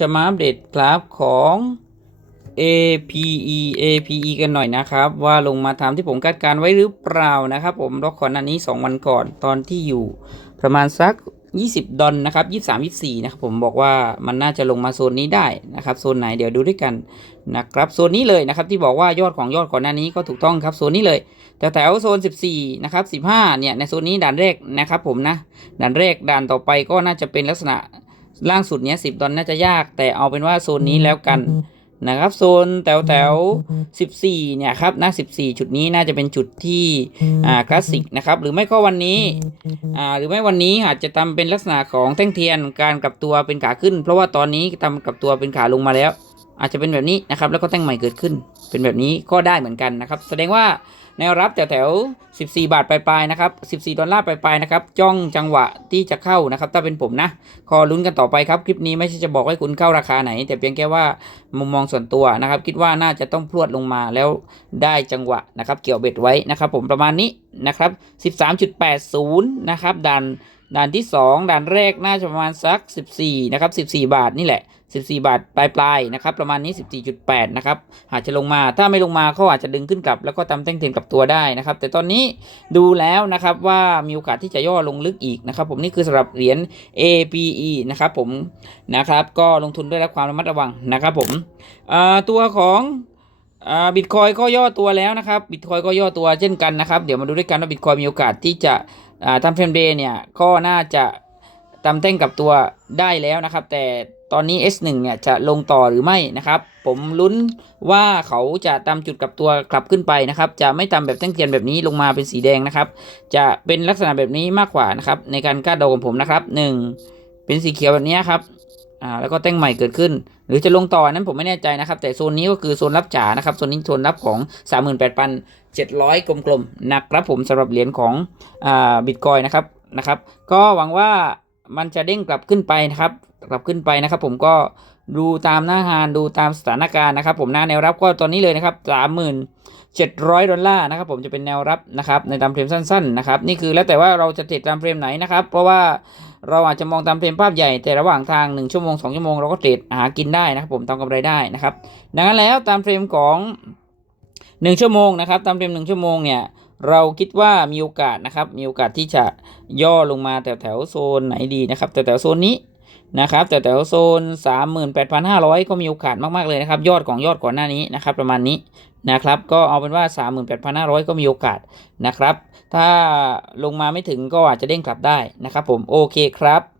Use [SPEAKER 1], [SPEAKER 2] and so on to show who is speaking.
[SPEAKER 1] จะมาอัปเดตกราฟของ APE APE กันหน่อยนะครับ ว่าลงมาทำที่ผมคาดการไว้หรือเปล่านะครับผมรอกก่อนหน้านี้ 2 วันก่อนตอนที่อยู่ประมาณสัก 20 ดอลนะครับ 23 24 นะครับผมบอกว่ามันน่าจะลงมาโซนนี้ได้นะครับโซนไหนเดี๋ยวดูด้วยกันนะครับโซนนี้เลยนะครับที่บอกว่ายอดของยอดก่อนหน้านี้ก็ถูกต้องครับโซนนี้เลยแต่แถวโซน 14 นะครับ 15 เนี่ยในโซนนี้ด่านแรกนะครับผมนะด่านแรกด่านต่อไปก็น่าจะเป็นลักษณะ ล่างสุดเนี้ยสิบดอลน่าจะยากแต่เอาเป็นว่าโซนนี้แล้วกันนะครับโซนแถวแถวสิบสี่เนี่ยครับนะสิบสี่จุดนี้น่าจะเป็นจุดที่อ่าคลาสสิกนะครับหรือไม่ก็วันนี้อ่าหรือไม่วันนี้อาจจะทำเป็นลักษณะของแท่งเทียนการกลับตัวเป็นขาขึ้น เพราะว่าตอนนี้ทำกลับตัวเป็นขาลงมาแล้ว อาจจะเป็นแบบนี้นะครับแล้วก็แท่งใหม่เกิดขึ้น เป็นแบบนี้ก็ได้เหมือนกันนะครับ แสดงว่าแนวรับแถวแถวๆ14 บาทปลายๆนะครับ14 ดอลลาร์ปลายๆนะครับจ้องจังหวะที่จะเข้านะครับ ถ้าเป็นผมนะคอลุ้นกันต่อไปครับ คลิปนี้ไม่ใช่จะบอกให้คุณเข้าราคาไหน แต่เพียงแค่ว่ามุมมองส่วนตัวนะครับ คิดว่าน่าจะต้องพรวดลงมาแล้วได้จังหวะนะครับ เกี่ยวเบ็ดไว้นะครับ ผมประมาณนี้นะครับ 13.80 นะครับด่าน ด่านที่ 2 ด่านแรกน่าจะประมาณสัก 14 นะครับ 14 บาทนี่แหละ 14 บาทปลายๆนะครับ ประมาณนี้ 14.8 นะครับ อาจจะลงมา ถ้าไม่ลงมาเขาอาจจะดึงขึ้นกลับ แล้วก็ทำแท่งเทียนกลับตัวได้นะครับ แต่ตอนนี้ดูแล้วนะครับว่ามีโอกาสที่จะย่อลงลึกอีกนะครับ ผมนี่คือสำหรับเหรียญ APE นะครับผม นะครับ ก็ลงทุนด้วยรับความระมัดระวังนะครับผมตัวของบิตคอยก็ย่อตัวแล้วนะครับ บิตคอยก็ย่อตัวเช่นกันนะครับ เดี๋ยวมาดูด้วยกันว่าบิตคอยมีโอกาสที่จะ ทำเฟรมเดย์เนี่ยก็น่าจะตำแต่งกับตัวได้แล้วนะครับ แต่ตอนนี้ S1 เนี่ยจะลงต่อหรือไม่นะครับ ผมลุ้นว่าเขาจะตำจุดกับตัวกลับขึ้นไปนะครับ จะไม่ตำแบบแท่งเทียนแบบนี้ลงมาเป็นสีแดงนะครับ จะเป็นลักษณะแบบนี้มากกว่านะครับ ในการคาดเดาของผมนะครับหนึ่งเป็นสีเขียวแบบนี้ครับ อ่าแล้วก็แท่งใหม่เกิดขึ้น หรือจะลงต่อนั้นผมไม่แน่ใจนะครับ แต่โซนนี้ก็คือโซนรับจ๋านะครับโซนนี้โซนรับของ 38,700 กลมๆนะครับผมสำหรับเหรียญของอ่าบิตคอยนะครับนะครับ ก็หวังว่ามันจะเด้งกลับขึ้นไปนะครับกลับขึ้นไปนะครับ ผมก็ดูตามหน้างานดูตามสถานการณ์นะครับ ผมหน้าแนวรับก็ตอนนี้เลยนะครับสามหมื่นเจ็ดร้อยดอลลาร์นะครับ ผมจะเป็นแนวรับนะครับในตามเฟรมสั้น ๆ นะครับ นี่คือแล้วแต่ว่าเราจะเทรดตามเฟรมไหนนะครับ เพราะว่า เราอาจจะมองตามเฟรมภาพใหญ่แต่ระหว่างทาง 1 ชั่วโมง 2 ชั่วโมงเราก็เทรดหากินได้นะครับผมทำกำไรได้นะครับดังนั้นแล้วตามเฟรมของ 1 ชั่วโมงนะครับตามเฟรม 1 ชั่วโมงเนี่ยเราคิดว่ามีโอกาสนะครับมีโอกาสที่จะย่อลงมาแถวแถวโซนไหนดีนะครับแถวแถวโซนนี้ นะครับแต่แถวโซน 38,500 ก็มีโอกาสมาก ๆ เลยนะครับ ยอดของยอดก่อนหน้านี้นะครับประมาณนี้นะครับก็เอาเป็นว่า 38,500 ก็มีโอกาสนะครับ ถ้าลงมาไม่ถึงก็อาจจะเด้งกลับได้นะครับผมโอเคครับ